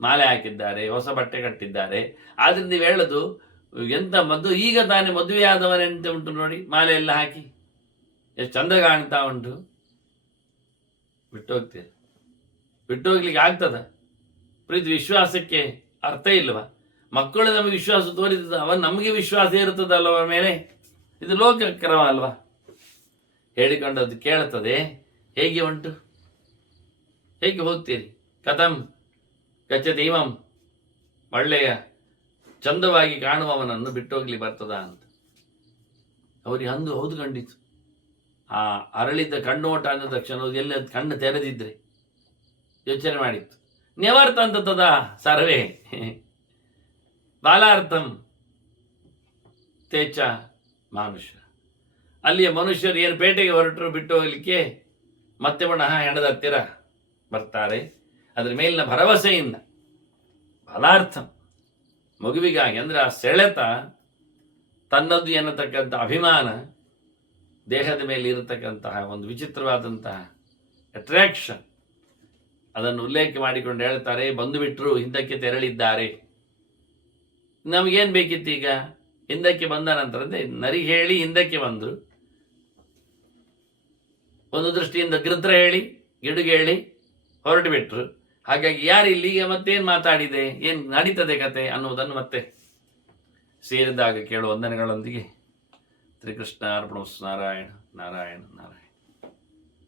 ಮಾಲೆ ಹಾಕಿದ್ದಾರೆ, ಹೊಸ ಬಟ್ಟೆ ಕಟ್ಟಿದ್ದಾರೆ. ಆದ್ರೆ ನೀವು ಹೇಳೋದು ಎಂತ ಮದ್ದು? ಈಗ ತಾನೇ ಮದುವೆ ಆದವನೆಂತ ಉಂಟು ನೋಡಿ ಮಾಲೆ ಎಲ್ಲ ಹಾಕಿ. ಎಷ್ಟು ಚಂದ ಕಾಣ್ತಾ ಉಂಟು. ಬಿಟ್ಟು ಬಿಟ್ಟೋಗ್ಲಿಕ್ಕೆ ಆಗ್ತದ? ಪ್ರೀತಿ ವಿಶ್ವಾಸಕ್ಕೆ ಅರ್ಥ ಇಲ್ವಾ ಮಕ್ಕಳು ನಮಗೆ ವಿಶ್ವಾಸ ತೋರಿದ ಅವ ನಮಗೆ ವಿಶ್ವಾಸ ಇರುತ್ತದಲ್ಲ ಅವರ ಮೇಲೆ? ಇದು ಲೋಕ ಕ್ರಮ ಅಲ್ವಾ ಹೇಳಿಕೊಂಡದ್ದು ಕೇಳ್ತದೆ ಹೇಗೆ ಉಂಟು? ಹೇಗೆ ಹೋಗ್ತೀರಿ? ಕಥಂ, ಗಚ್ಚ ಇಮಂ ಒಳ್ಳೆಯ ಚಂದವಾಗಿ ಕಾಣುವವನನ್ನು ಬಿಟ್ಟೋಗ್ಲಿ ಬರ್ತದ ಅಂತ. ಅವರಿಗೆ ಅಂದು ಹೌದು ಕಂಡಿತು ಆ ಅರಳಿದ್ದ ಕಣ್ಣೋಟ ಅಂದ ತಕ್ಷಣ ಎಲ್ಲ ಕಣ್ಣು ತೆರೆದಿದ್ರೆ ಯೋಚನೆ ಮಾಡಿತ್ತು. ನೆವರ್ಥ ಅಂತ ತದ ಸರ್ವೇ. ಬಾಲಾರ್ಥಂ ತೇಚ ಮನುಷ್ಯ. ಅಲ್ಲಿಯ ಮನುಷ್ಯರು ಏನು ಪೇಟೆಗೆ ಹೊರಟರು ಬಿಟ್ಟು ಹೋಗಲಿಕ್ಕೆ ಮತ್ತೆ ಪುನಃ ಹೆಣದ ಹತ್ತಿರ ಬರ್ತಾರೆ. ಅದರ ಮೇಲಿನ ಭರವಸೆಯಿಂದ. ಬಲಾರ್ಥಂ. ಮಗುವಿಗಾಗಿ ಅಂದರೆ ಆ ಸೆಳೆತ ತನ್ನದು ಎನ್ನತಕ್ಕಂಥ ಅಭಿಮಾನ, ದೇಹದ ಮೇಲೆ ಇರತಕ್ಕಂತಹ ಒಂದು ವಿಚಿತ್ರವಾದಂತಹ ಅಟ್ರಾಕ್ಷನ್ ಅದನ್ನು ಉಲ್ಲೇಖ ಮಾಡಿಕೊಂಡು ಹೇಳ್ತಾರೆ ಬಂದು ಬಿಟ್ಟರು ಹಿಂದಕ್ಕೆ ತೆರಳಿದ್ದಾರೆ. ನಮಗೇನು ಬೇಕಿತ್ತು ಈಗ? ಹಿಂದಕ್ಕೆ ಬಂದ ನಂತರ ನರಿ ಹೇಳಿ ಹಿಂದಕ್ಕೆ ಬಂದರು. ಒಂದು ದೃಷ್ಟಿಯಿಂದ ಗೃದ್ರ ಹೇಳಿ, ಗಿಡುಗೆ ಹೇಳಿ ಹೊರಟು ಬಿಟ್ರು. ಹಾಗಾಗಿ ಯಾರು ಇಲ್ಲಿಗೆ ಮತ್ತೇನು ಮಾತಾಡಿದೆ? ಏನು ನಡೀತದೆ ಕತೆ ಅನ್ನುವುದನ್ನು ಮತ್ತೆ ಸೇರಿದಾಗ ಕೇಳುವ ವಂದನೆಗಳೊಂದಿಗೆ. ಶ್ರೀಕೃಷ್ಣ ಅರ್ಪಣ, ನಾರಾಯಣ ನಾರಾಯಣ ನಾರಾಯಣ.